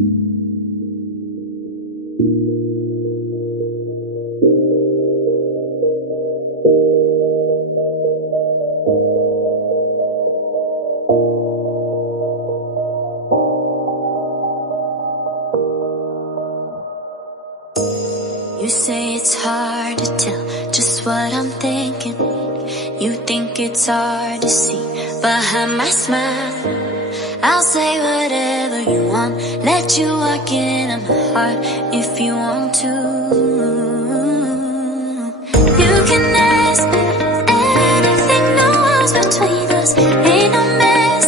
You say it's hard to tell just what I'm thinking. You think it's hard to see behind my smile. I'll say whatever you want, let you walk in on my heart if you want to. You can ask me anything, no walls between us, ain't no mess.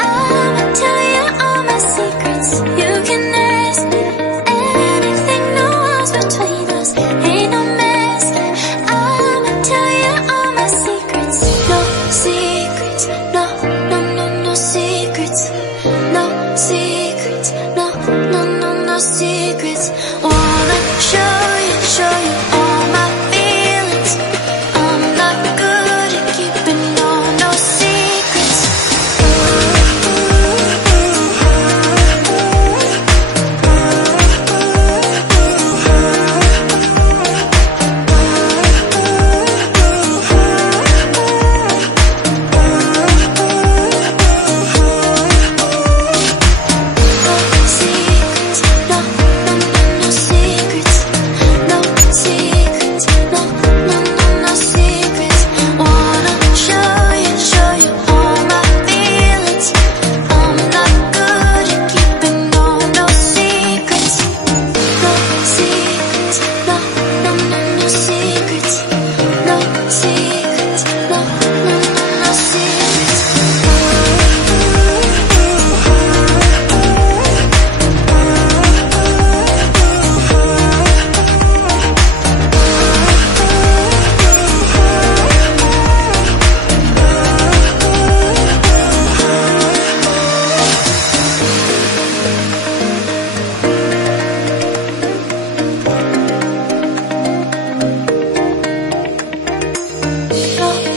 I'ma tell you all my secrets. You can ask me anything, no walls between us, ain't no mess. I'ma tell you all my secrets. No secrets, no, no, no, no secrets. No secrets, no, no, no, no secrets. Wanna show you all my feelings. I'm not good at keeping no secrets.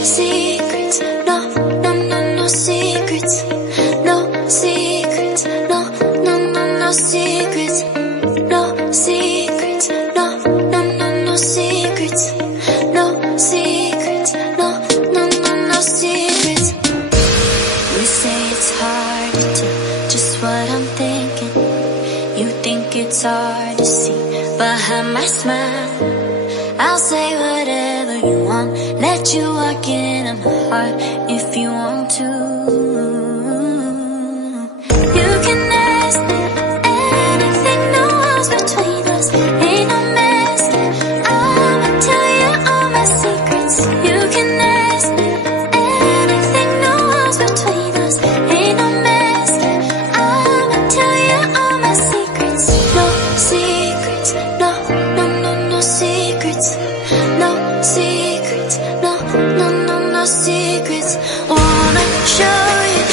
Secrets, no, no, no, no secrets. No secrets, no, no, no, no secrets. No secrets, no, no, no, no secrets. No secrets, no, no, no, no secrets. You say it's hard to tell just what I'm thinking. You think it's hard to see behind my smile. I'll say whatever you want, let you walk in on my heart if you want to. You can ask me anything, no walls between us, ain't no mess. I'ma tell you all my secrets. You can ask me anything, no walls between us, ain't no mess. I'ma tell you all my secrets. No secrets, no, no, no, no secrets. No secrets, no, no, no, no secrets. Wanna show you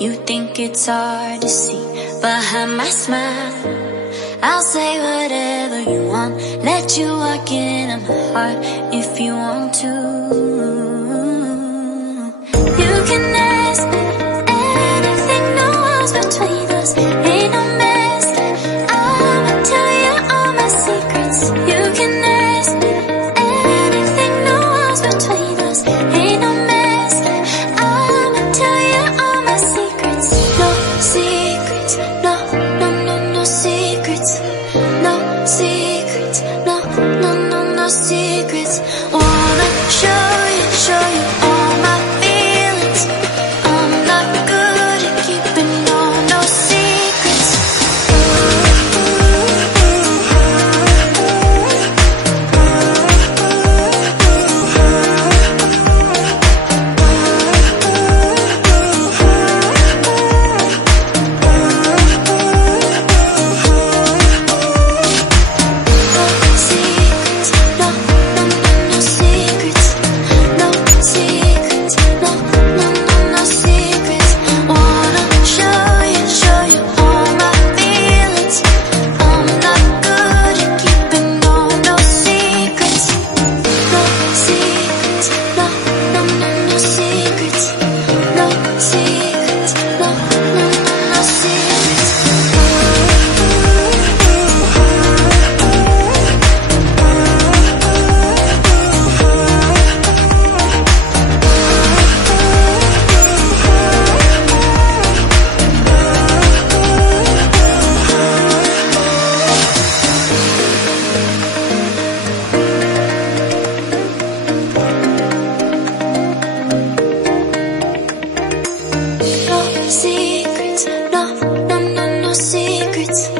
You think it's hard to see behind my smile. I'll say whatever you want, let you walk into my heart if you want to. You can ask me anything, no walls between us, ain't no mess. I'ma tell you all my secrets. You can ask me anything, no walls between us, ain't no mess. I'ma tell you all my secrets. No secrets, no, no, no, no secrets. No secrets, no, no, no, no secrets. Wanna show you all my feelings. I'm not good at keeping no secrets. Secrets, no, no, no, no secrets.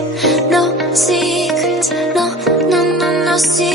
No secrets, no, no, no, no secrets.